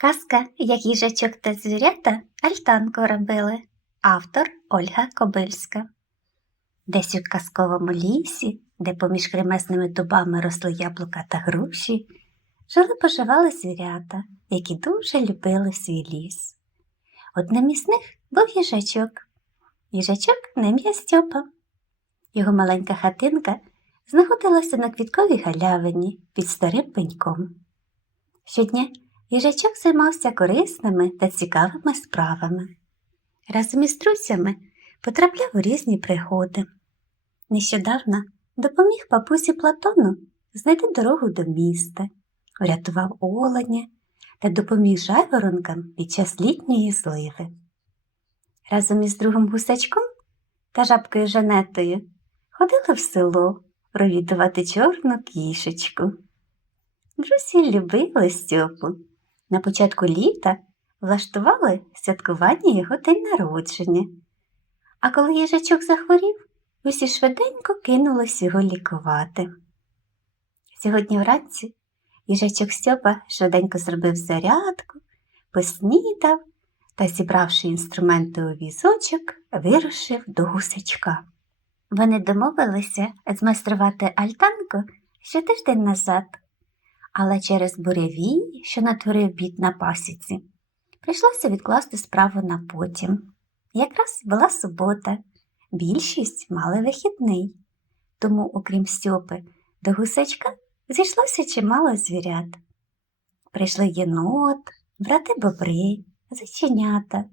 Казка, як їжачок та звірята альтанку робили. Автор Ольга Кобильська. Десь у казковому лісі, де поміж кремесними дубами росли яблука та груші, жили поживали звірята, які дуже любили свій ліс. Одним із них був їжачок. Їжачок на ім'я Стьопа. Його маленька хатинка знаходилася на квітковій галявині під старим пеньком. Щодня їжачок займався корисними та цікавими справами. Разом із друзями потрапляв у різні пригоди. Нещодавно допоміг папусі Платону знайти дорогу до міста, врятував оленя та допоміг жайворонкам під час літньої зливи. Разом із другом гусачком та жабкою Жанетою ходили в село провідувати чорну кішечку. Друзі любили Стьопу. На початку літа влаштували святкування його день народження. А коли їжачок захворів, усі швиденько кинулись його лікувати. Сьогодні вранці їжачок Стьопа швиденько зробив зарядку, поснідав та, зібравши інструменти у візочок, вирушив до гусачка. Вони домовилися змайструвати альтанку ще тиждень назад, але через буревій, що натворив бід на пасіці, прийшлося відкласти справу на потім. Якраз була субота, більшість мали вихідний, тому, окрім Стьопи, до гусачка зійшлося чимало звірят. Прийшли єнот, брати бобри, зайченята,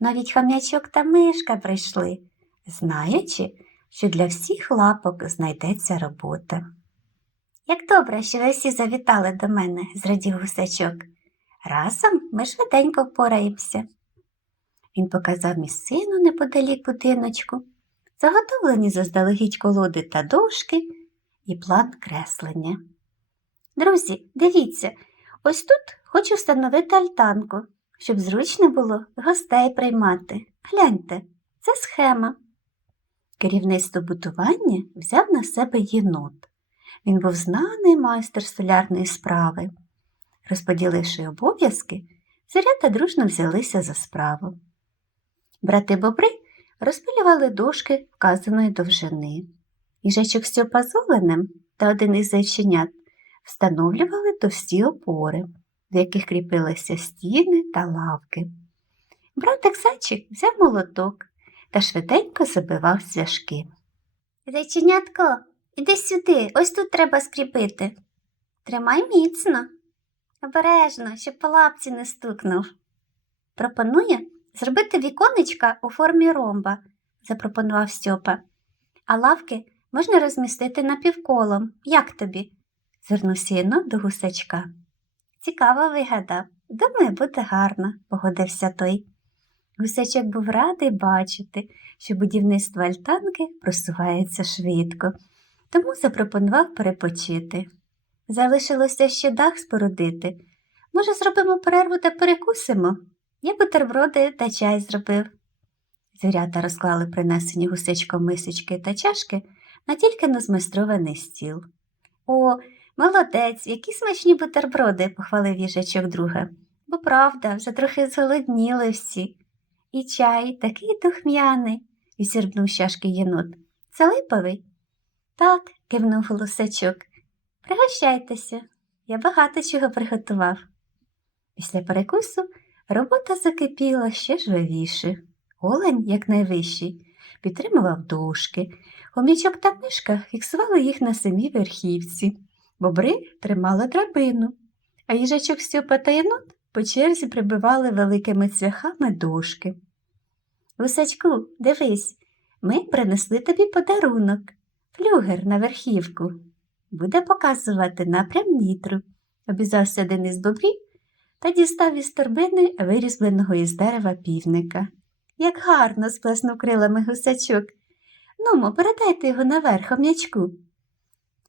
навіть хам'ячок та мишка прийшли, знаючи, що для всіх лапок знайдеться робота. Як добре, що ви всі завітали до мене, зрадів гусачок. Разом ми швиденько впораємося. Він показав місцину неподалік будиночку, заготовлені заздалегідь колоди та дошки і план креслення. Друзі, дивіться, ось тут хочу встановити альтанку, щоб зручно було гостей приймати. Гляньте, це схема. Керівництво будування взяв на себе єнот. Він був знаний майстер солярної справи. Розподіливши обов'язки, звірята дружно взялися за справу. Брати бобри розпилювали дошки вказаної довжини. Їжачок Стьопа з Оленем та один із зайченят встановлювали товсті опори, до яких кріпилися стіни та лавки. Братик зайчик взяв молоток та швиденько забивав зв'яжки. Зайченятко, іди сюди, ось тут треба скріпити. Тримай міцно, обережно, щоб по лапці не стукнув. Пропоную зробити віконечка у формі ромба, запропонував Стьопа. А лавки можна розмістити напівколом. Як тобі? звернувся єнот до гусачка. Цікаво вигадав. Думаю, буде гарно, погодився той. Гусачок був радий бачити, що будівництво альтанки просувається швидко, тому запропонував перепочити. Залишилося ще дах спорудити. Може, зробимо перерву та перекусимо? Я бутерброди та чай зробив. Звірята розклали принесені гусечком мисочки та чашки на тільки но змайстрований стіл. О, молодець, які смачні бутерброди, похвалив їжачок друга. Бо правда, вже трохи зголодніли всі. І чай такий духмяний, відсірбнув з чашки єнот. Це липовий? Так, кивнув голосачок. Пригощайтеся, я багато чого приготував. Після перекусу робота закипіла ще жвавіше. Олень, як найвищий, підтримував дошки, хомячок та мишка фіксували їх на самій верхівці, бобри тримали драбину, а їжачок Стьопа та єнот по черзі прибивали великими цвяхами дошки. Гусачку, дивись, ми принесли тобі подарунок, флюгер на верхівку. Буде показувати напрям вітру, обізався один із бобрів та дістав із торбини вирізбленого із дерева півника. Як гарно сплеснув крилами гусачок. Нумо, передайте його наверх, хом'ячку.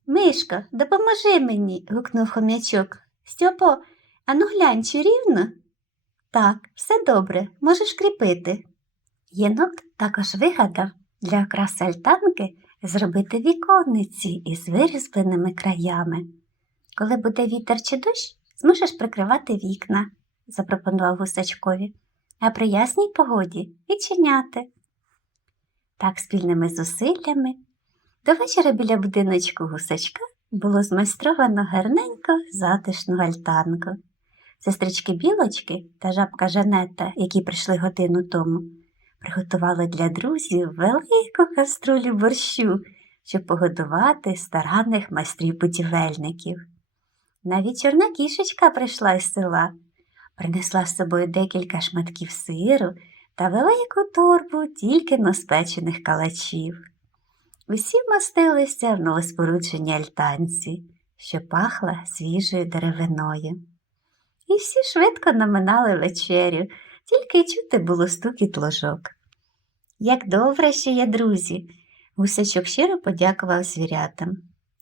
Мишко, допоможи мені. гукнув хом'ячок. Стьопо, ану глянь, чи рівно? Так, все добре, можеш кріпити. Єнот також вигадав для окраси альтанки зробити віконниці із вирізбленими краями. Коли буде вітер чи дощ, зможеш прикривати вікна. запропонував гусачкові, а при ясній погоді відчиняти. Так спільними зусиллями до вечора біля будиночку гусачка було змайстровано гарненько затишну альтанку. Сестрички білочки та жабка Жанета, які прийшли годину тому, приготували для друзів велику каструлю борщу, щоб погодувати старанних майстрів-будівельників. Навіть чорна кішечка прийшла із села, принесла з собою декілька шматків сиру та велику торбу тільки носпечених калачів. Усі мостилися в новоспорудженій альтанці, що пахла свіжою деревиною. І всі швидко наминали вечерю, тільки чути було стукіт ложок. Як добре, що є друзі, гусячок щиро подякував звірятам.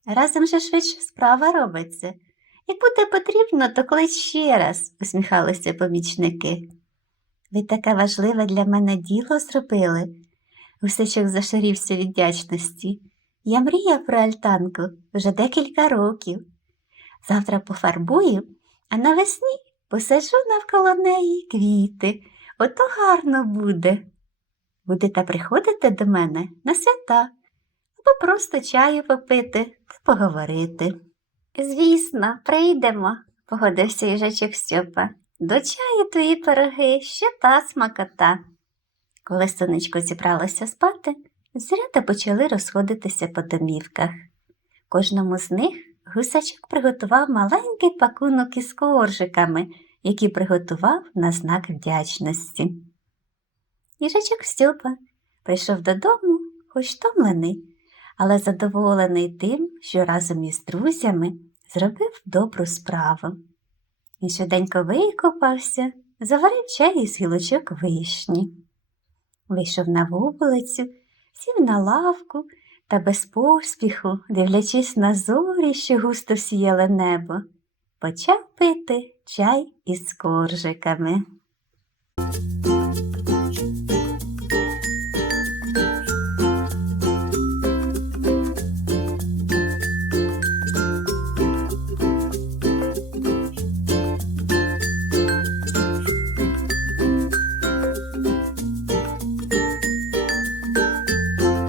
Разом же швидше справа робиться. Як буде потрібно, то клич ще раз, усміхалися помічники. Ви таке важливе для мене діло зробили. Гусачок зашарівся від вдячності. Я мріяв про альтанку вже декілька років. Завтра пофарбую, а навесні посаджу навколо неї квіти. Ото гарно буде. Будете приходити до мене на свята або просто чаю попити та поговорити. Звісно, прийдемо, погодився їжачок Стьопа. До чаю твої пироги ще та смакота. Коли сонечко зібралося спати, звірята почали розходитися по домівках. Кожному з них гусачок приготував маленький пакунок із коржиками, які приготував на знак вдячності. Їжачок Стьопа прийшов додому, хоч втомлений, але задоволений тим, що разом із друзями зробив добру справу. Він швиденько викопався, заварив чай із гілочок вишні. Вийшов на вулицю, сів на лавку та без поспіху, дивлячись на зорі, що густо всіяли небо, почав пити чай із коржиками.